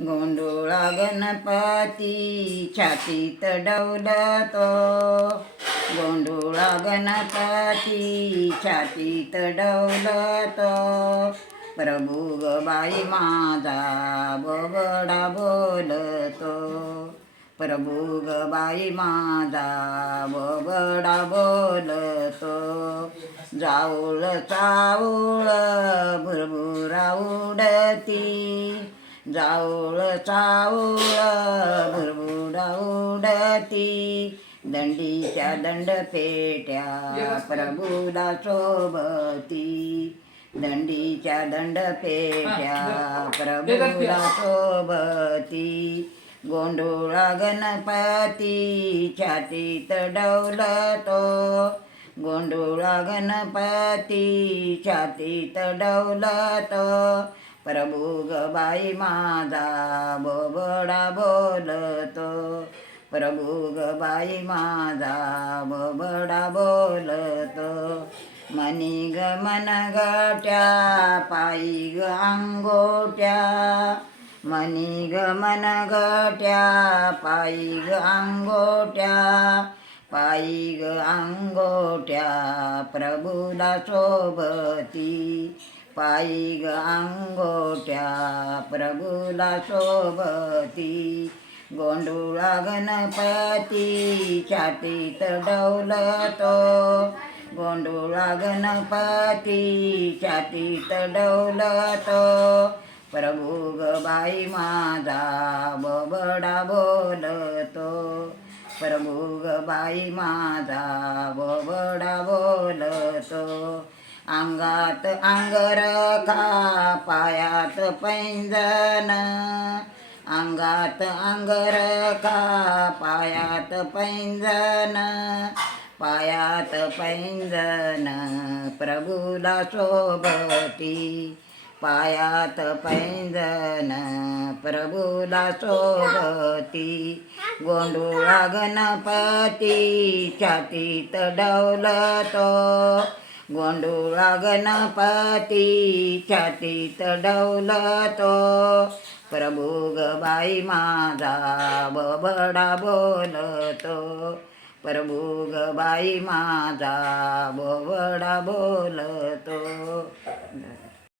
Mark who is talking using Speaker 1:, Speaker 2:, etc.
Speaker 1: गोंडोळा गणपती छातीत तो गोंडोळा गणपती छातीत डवलतो. प्रभू ग बाई माझा बोबडा बोलतो. प्रभू ग बाई माझा बोबडा बोलतो. जाऊळ चाऊळ भुरभुरा उडती. जाऊळ चाऊळ उडती दंडीच्या दंड पेट्या प्रभूला शोभती. दंडीच्या दंड पेट्या प्रभूला शोभती. गोंधळा गणपती छातीत डौलतो गोंधळा गणपती छातीत ग बाई माझा बोबडा बोलतो. प्रभू बाई माझा बोबडा बोलतो. मनी ग मन गट्या पायी ग अंगोट्या. मनी ग मन गट्या पायी ग अंगोट्या. पायी ग अंगोट्या प्रभूला सोबती. पायी ग अंगोट्या प्रभूला सोबती गोंडुळा गणपती छातीत डौलतो गोंडुळा गणपती छातीत डौलतो प्रभू ग बाई माझा बबडा बोलतो. प्रभू ग बाई माझा बबडा बोलतो. अंगात अंगरखा पायात पैंजन अंगात अंगरखा पायात पैंजन पायात पैंजन प्रभूला सोबती. पायात पैंजन प्रभूला सोबती. गोंडुळा गणपती छातीत डवलतो. गोंडुळा गणपती छातीत डौलतो प्रभू ग बाई माझा बबडा बोलतो. प्रभू ग बाई माझा बबडा बोलतो.